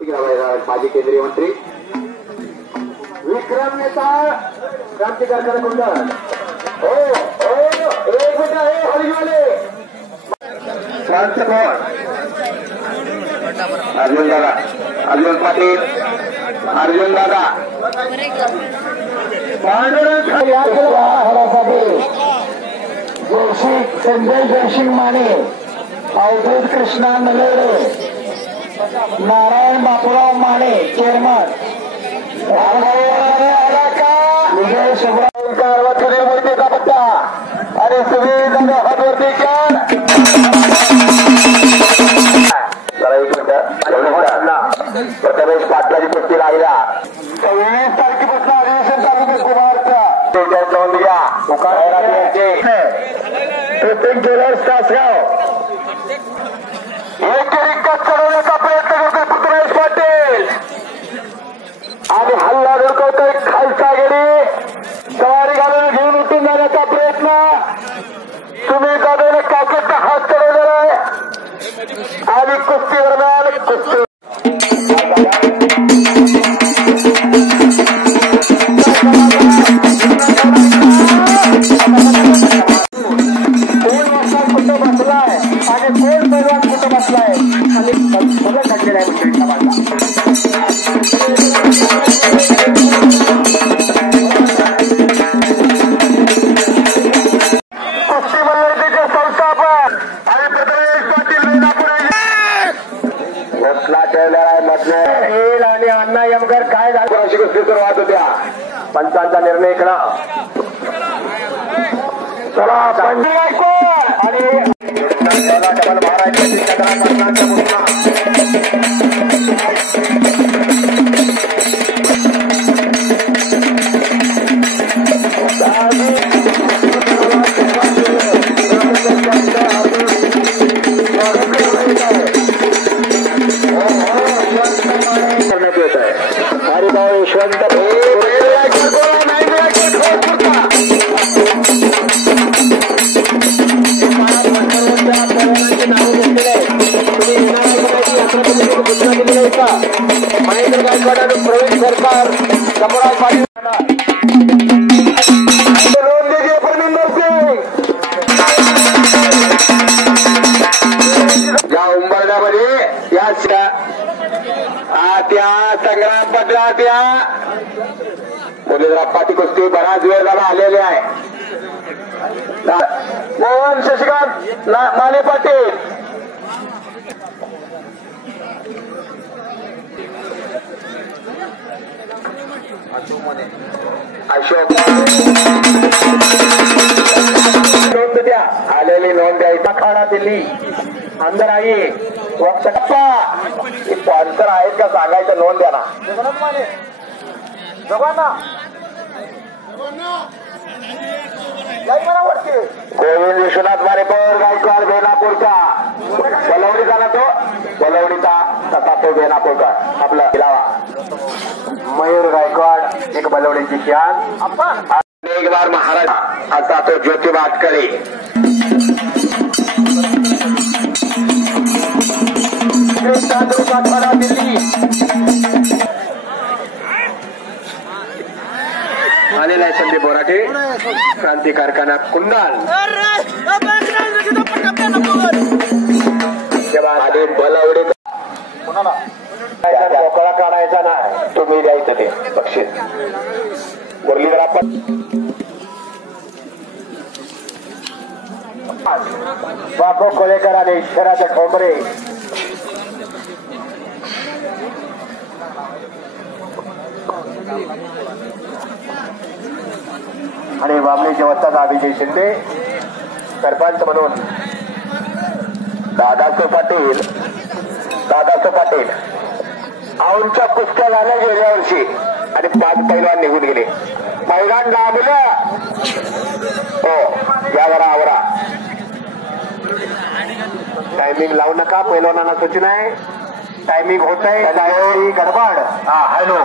माजी केंद्रीय मंत्री विक्रम नेता क्रांतिकार कुंड हो हो एक मिनिट हे हरिवाले. क्रांतकोण अर्जुन दादा अर्जुन पाटील अर्जुन दादा. पांडुरंग जोशी संजय जयसिंग माने अवधूत कृष्णा नगरे नारायण बापूराव माने चेअरमन विजय आणि प्रथमेश पाटलाची कुस्ती लागल्या सव्वीस तारखेपासून अधिवेशन चालू आहे कुमारचा. त्याच्यात नोंद घ्या. प्रत्येक jewellers Tasgaon. y el que le encanta lo आणि अण्णा काय झालं अशी कुस्ती सुरुवात होत्या पंचांचा निर्णय करा चला आणि महेंद्र गायकवाड प्रवीण सरकार पाटील या उंबरड्यामध्ये या त्या संग्राम पटला त्या म्हणजे मुरलीधर पाटी कुस्ती बराच वेळ झाला आलेले आहे. मोहन शशिकांत माने पाटील. अशोक. नोंद द्या. आलेली नोंद द्या. इथं खाणा दिली अंदर आई. वक्त स्पॉन्सर आहेत का? सांगायचं नोंद द्या ना. गोविंद विश्वनाथ मारेकर गायकवाड बेनापूरचा. बलवडीचा ना तो. बलवडीचा तसा तो बेनापूरकर. आपला लावा मयूर गायकवाड एक बलवडीची शान. एक बार महाराज आता तो ज्योतिबा अटकळे दिल्ली आलेला आहे संदीप बोराटे. क्रांती कारखाना कुंडाल. आणि बलवडे मोकळा काढायचा नाही. तुम्ही द्यायचं ते. बक्षीस. मुरलीधर आपण बापू कोळेकर आणि ईश्वराचे ठोंबरे. आणि वामणीचे वस्तात अभिजय शिंदे सरपंच म्हणून दादासो पाटील दादासो पाटील. औंच्या कुस्त्या झाल्या गेल्या वर्षी आणि पाच पैलवान निघून गेले. पैलवान लांबलं. हो या जरा आवरा. टायमिंग लावू नका पैलवानांना सूचना आहे. टायमिंग होत आहे. गडबड. हा हॅलो.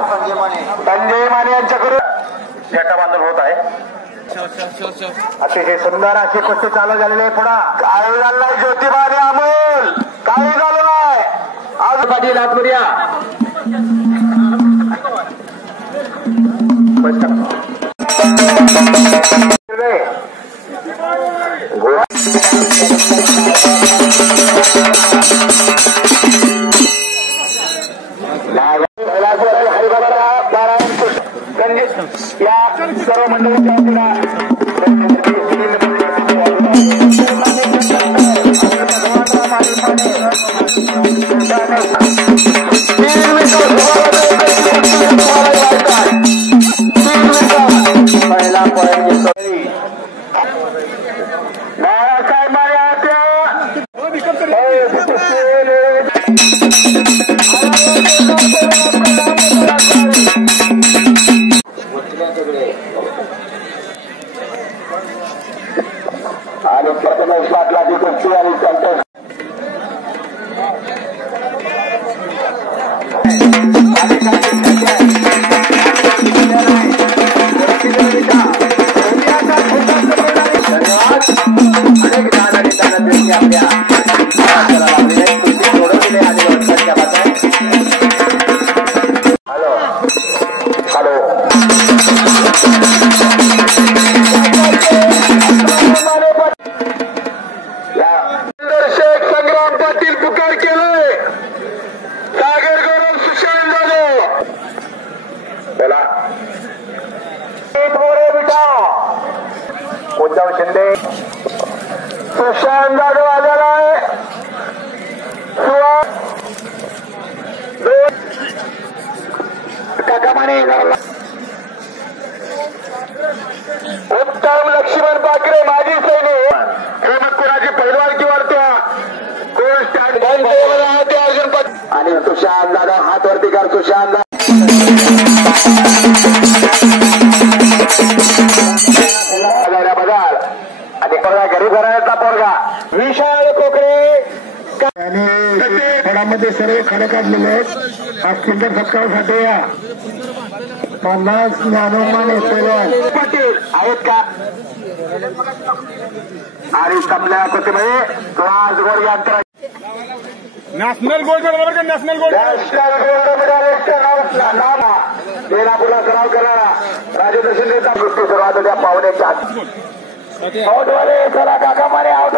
संजय माने यांच्याकडून. झेटा बांधून होत आहे. अतिशय सुंदर अशी कुस्ती चालू झालेली आहे पुढा. काही झालं नाही ज्योतिबाने अमोल. काही झालं नाही. आजूबाजी लातुर्या आणि प्रथमेश पाटलाची कुस्ती आणि संतोष हॅलो सुशांत जाधव आलेला आहे. काकामाने उत्तम लक्ष्मण पाकरे माजी सैनिक. हे मग कोणाची वाढत्या? कोण स्टँड अर्जुन आणि सुशांत दादा हात वरती कर सुशांत घराण्याचा पोरगा. विशाल कोकरे. आणि फळामध्ये सर्व खडे काढलेले आहेत. तर सत्कारासाठी या. पन्नास ज्ञानोमान पाटील आहेत का? आणि तो आज गोड यंत्र नॅशनल गोल्ड मेडल बरं का? National gold medal. National gold medallist नाव. नावा बेलापूरला सराव करणारा राजेंद्र शिंदेचा गोष्टी सुरुवात होत्या पाहुण्याच्या आउटवाले चला काका मारे आउटवाले